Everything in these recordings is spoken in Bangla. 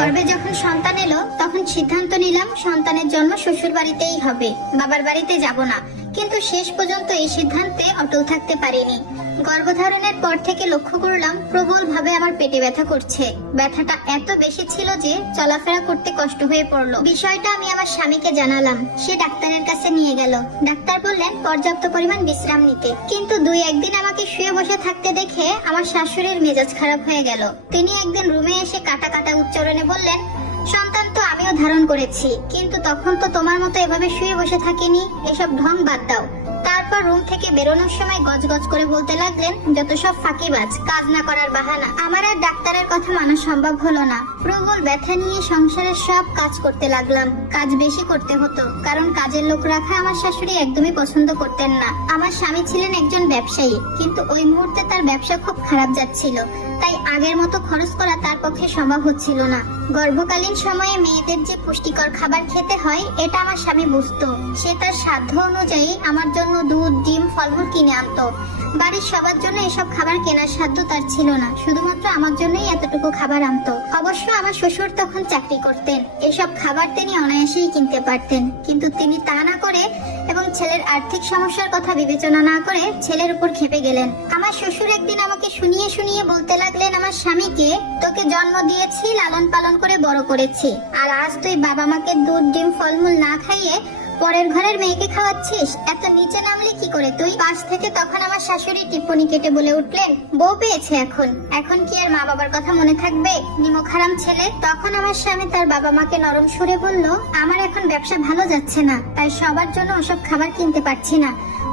গর্ভে যখন সন্তান এলো তখন সিদ্ধান্ত নিলাম সন্তানের জন্ম শ্বশুর বাড়িতেই হবে, বাবার বাড়িতে যাব না। কিন্তু শেষ পর্যন্ত এই সিদ্ধান্তে অটল থাকতে পারিনি। গর্ভধারণের পর থেকে লক্ষ্য করলাম প্রবল ভাবে আমার পেটে ব্যথা করছে। ব্যথাটা এত বেশি ছিল যে চলাফেরা করতে কষ্ট হয়ে পড়লো। বিষয়টা আমি আমার স্বামীকে জানালাম। সে ডাক্তারের কাছে নিয়ে গেল। ডাক্তার বললেন পর্যাপ্ত পরিমাণ বিশ্রাম নিতে। কিন্তু 2-1 দিন আমাকে শুয়ে বসে থাকতে দেখে আমার শাশুড়ির মেজাজ খারাপ হয়ে গেল। তিনি একদিন রুমে এসে কাটা কাটা উচ্চারণে বললেন, সন্তান তো আমিও ধারণ করেছি, কিন্তু তখন তো তোমার মতো এভাবে শুয়ে বসে থাকিনি, এসব ঢং বাদ দাও। তারপর রুম থেকে বেরোনোর সময় গজগজ করে বলতে লাগলেন, যত সব ফাঁকিবাজ, কাজ না করার বাহানা। আমার আর ডাক্তারের কথা মানা সম্ভব হলো না। প্রবল ব্যথা নিয়ে সংসারের সব কাজ করতে লাগলাম। কাজ বেশি করতে হতো, কারণ কাজের লোক রাখা আমার শাশুড়ি একদমই পছন্দ করতেন না। আমার স্বামী ছিলেন একজন ব্যবসায়ী, কিন্তু ওই মুহূর্তে তার ব্যবসা খুব খারাপ যাচ্ছিল, তাই আগের মতো খরচ করা তার পক্ষে সম্ভব হচ্ছিল না। গর্ভকালীন সময়ে মেয়েদের যে পুষ্টিকর খাবার খেতে হয় এটা আমার স্বামী বুঝতো। সে তার সাধ্য অনুযায়ী আমার জন্য দুধ, ডিম, ফলমূল কিনে আনতো। বাড়ির সবার জন্য এসব খাবার কেনার সাধ্য তার ছিল না, শুধুমাত্র আমার জন্যই এতটুকু খাবার আনতো। অবশ্য আমার শ্বশুর তখন চাকরি করতেন, এসব খাবার তিনি অনায়াসেই কিনতে পারতেন, কিন্তু তিনি তা না করে এবং ছেলের আর্থিক সমস্যার কথা বিবেচনা না করে ছেলের উপর খেপে গেলেন। আমার শ্বশুর একদিন আমাকে শুনিয়ে শুনিয়ে বলতে লাগলেন আমার স্বামীকে, তোকে জন্ম দিয়েছি, লালন পালন করে বড় করেছি, আর আজ তুই বাবা মাকে দুধ, ডিম, ফলমূল না খাইয়ে পরের ঘরের মেয়েকে খাওয়াচ্ছিস, এত নিচে নামলি কি করে তুই? পাশ থেকে তখন আমার শাশুড়ি টিপ্পনি কেটে বলে উঠলেন, বউ পেয়েছে এখন কি আর মা বাবার কথা মনে থাকবে, নিমক হারাম ছেলে। তখন আমার স্বামী তার বাবা মাকে নরম সুরে বলল, আমার এখন ব্যবসা ভালো যাচ্ছে না, তাই সবার জন্য ওসব খাবার কিনতে পারছি না।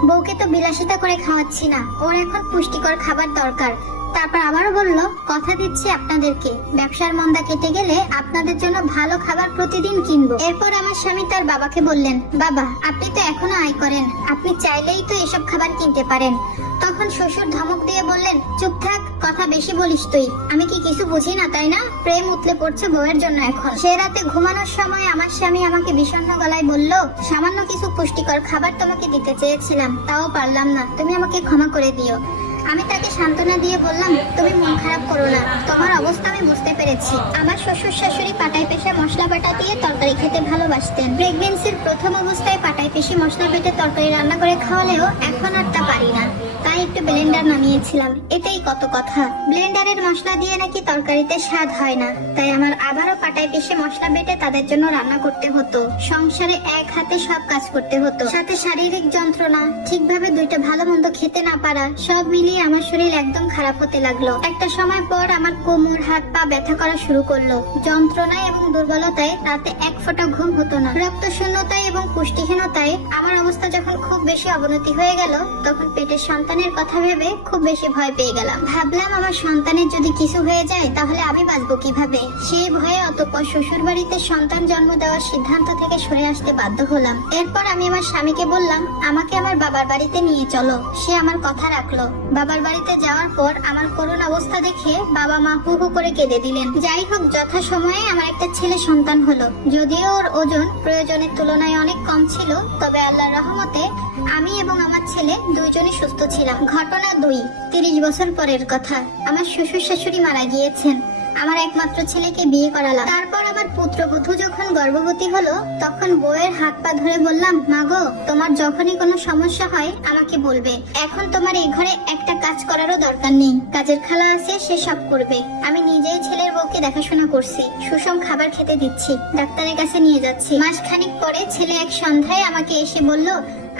বউকে তো বিলাসিতা করে খাওয়াচ্ছি না, ওর এখন পুষ্টিকর খাবার দরকার। তারপর আবারও বলল, কথা দিচ্ছি আপনাদেরকে, ব্যবসার মন্দা কেটে গেলে আপনাদের জন্য ভালো খাবার প্রতিদিন কিনবো। এরপর আমার স্বামী তার বাবাকে বললেন, বাবা আপনি তো এখনো আয় করেন, আপনি চাইলেই তো এসব খাবার কিনতে পারেন। তখন শ্বশুর ধমক দিয়ে বললেন, চুপ থাক, কথা বেশি বলিস তুই, আমি কি কিছু বুঝি না তাই না? প্রেম উতলে পড়ছে বউয়ের জন্য এখন। সে রাতে ঘুমানোর সময় আমার স্বামী আমাকে বিষণ্ণ গলায় বলল, সামান্য কিছু পুষ্টিকর খাবার তোমাকে দিতে চেয়েছিলাম, তাও পারলাম না, তুমি আমাকে ক্ষমা করে দিও। আমি তাকে সান্ত্বনা দিয়ে বললাম, তুমি মন খারাপ করো না, তোমার অবস্থা আমি বুঝতে পেরেছি। আমার শ্বশুর শাশুড়ি পাটায় পেশা মশলা বাটা দিয়ে তরকারি খেতে ভালোবাসতেন। প্রেগনেন্সির প্রথম অবস্থায় পাটায় পেশি মশলা বেটে তরকারি রান্না করে খাওয়ালেও এখন আর তা পারি না, তাই একটু ব্লেন্ডার নামিয়েছিলাম, এতেই কত কথা। ব্লেন্ডারের মশলা দিয়ে নাকি তরকারিতে স্বাদ হয় না, তাই আমার আবারও পাটায় পেশে মশলা বেটে তাদের জন্য রান্না করতে হতো। সংসারে এক হাতে সব কাজ করতে হতো, সাথে শারীরিক যন্ত্রণা, ঠিকভাবে দুইটা ভালো মন্দ খেতে না পারা, সব মিলিয়ে আমার শরীর একদম খারাপ হতে লাগলো। একটা সময় পর আমার কোমর, হাত, পা ব্যথা করা শুরু করলো। যন্ত্রণায় এবং দুর্বলতায় রাতে এক ফোঁটা ঘুম হতো না। রক্ত শূন্যতায় এবং পুষ্টিহীনতায় আমার অবস্থা যখন খুব বেশি অবনতি হয়ে গেল, তখন পেটের সন্তানের কথা ভেবে খুব বেশি ভয় পেয়ে গেলাম। ভাবলাম আমার সন্তানের যদি কিছু হয়ে যায় তাহলে আমি বাঁচবো কিভাবে। সেই ভয়ে অতঃপর শ্বশুর বাড়িতে সন্তান জন্ম দেওয়ার সিদ্ধান্ত থেকে সরে আসতে বাধ্য হলাম। এরপর আমি আমার স্বামীকে বললাম, আমাকে আমার বাবার বাড়িতে নিয়ে চলো। সে আমার কথা রাখলো। বাবার বাড়িতে যাওয়ার পর আমার করুণ অবস্থা দেখে বাবা মা হু হু করে কেঁদে দিলেন। যাই হোক, যথাসময়ে আমার একটা ছেলে সন্তান হলো। যদিও ওর ওজন প্রয়োজনের তুলনায় অনেক কম ছিল, তবে আল্লাহর রহমতে আমি এবং আমার ছেলে দুইজনই সুস্থ ছিলাম। ঘটনা 2, 30 বছর পরের কথা। আমার শ্বশুর শাশুড়ি মারা গিয়েছেন। আমার একমাত্র ছেলেকে বিয়ে করালাম। তারপর আমার পুত্রবধূ যখন গর্ভবতী হলো, তখন বউয়ের হাত পা ধরে বললাম, মাগো তোমার যখনই কোনো সমস্যা হয় আমাকে বলবে। এখন তোমার এই ঘরে একটা কাজ করারও দরকার নেই, কাজের খালা আছে, সে সব করবে। আমি নিজেই ছেলের বউকে দেখাশোনা করছি, সুষম খাবার খেতে দিচ্ছি, ডাক্তারের কাছে নিয়ে যাচ্ছি। মাসখানিক পরে ছেলে এক সন্ধ্যায় আমাকে এসে বলল,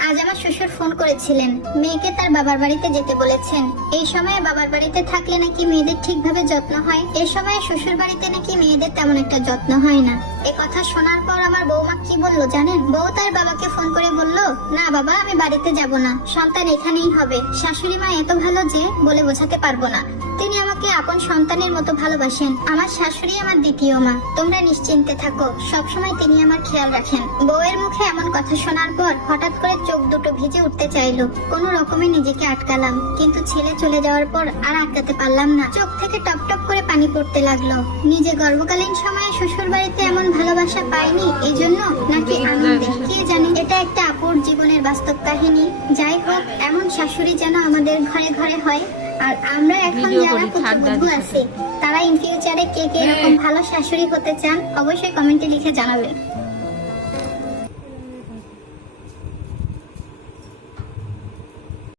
আজ আমার শ্বশুর ফোন করেছিলেন, মেয়েকে তার বাবার বাড়িতে যেতে বলেছেন। এই সময় বাবার বাড়িতে থাকলে নাকি মেয়েদের ঠিকভাবে যত্ন হয়, এই সময় শ্বশুর বাড়িতে নাকি মেয়েদের তেমন একটা যত্ন হয় না। এ কথা শোনার পর আমার বৌমা কি বলল জানেন? বউ তার বাবাকে ফোন করে বলল, না বাবা আমি বাড়িতে যাব না, সন্তান এখানেই হবে। শাশুড়ি মা এত ভালো যে বলে বোঝাতে পারবো না। তিনি আমাকে আপন সন্তানের মতো ভালোবাসেন। আমার শাশুড়ি আমার দ্বিতীয় মা। তোমরা নিশ্চিন্তে থাকো, সবসময় তিনি আমার খেয়াল রাখেন। বউয়ের মুখে এমন কথা শোনার পর হঠাৎ করে চোখ দুটো ভিজে উঠতে চাইলো। কোনো রকমে নিজেকে আটকালাম, কিন্তু ছেলে চলে যাওয়ার পর আর আটকাতে পারলাম না। চোখ থেকে টপ টপ করে পানি পড়তে লাগলো। নিজে গর্ভকালীন সময়ে শ্বশুর বাড়িতে এমন ভালোবাসা পাইনি এই জন্য, নাকি আনন্দে, কে জানে। এটা একটা আপুর জীবনের বাস্তব কাহিনী। যাই হোক, এমন শাশুড়ি যেন আমাদের ঘরে ঘরে হয়। আর আমরা এখন ভিডিও যারা করি থার্ড পুত্রবধূ দাদির আছি তারা ইন ফিউচারে কে কে এরকম ভালো শাশুড়ি হতে চান অবশ্যই কমেন্টে লিখে জানাবে।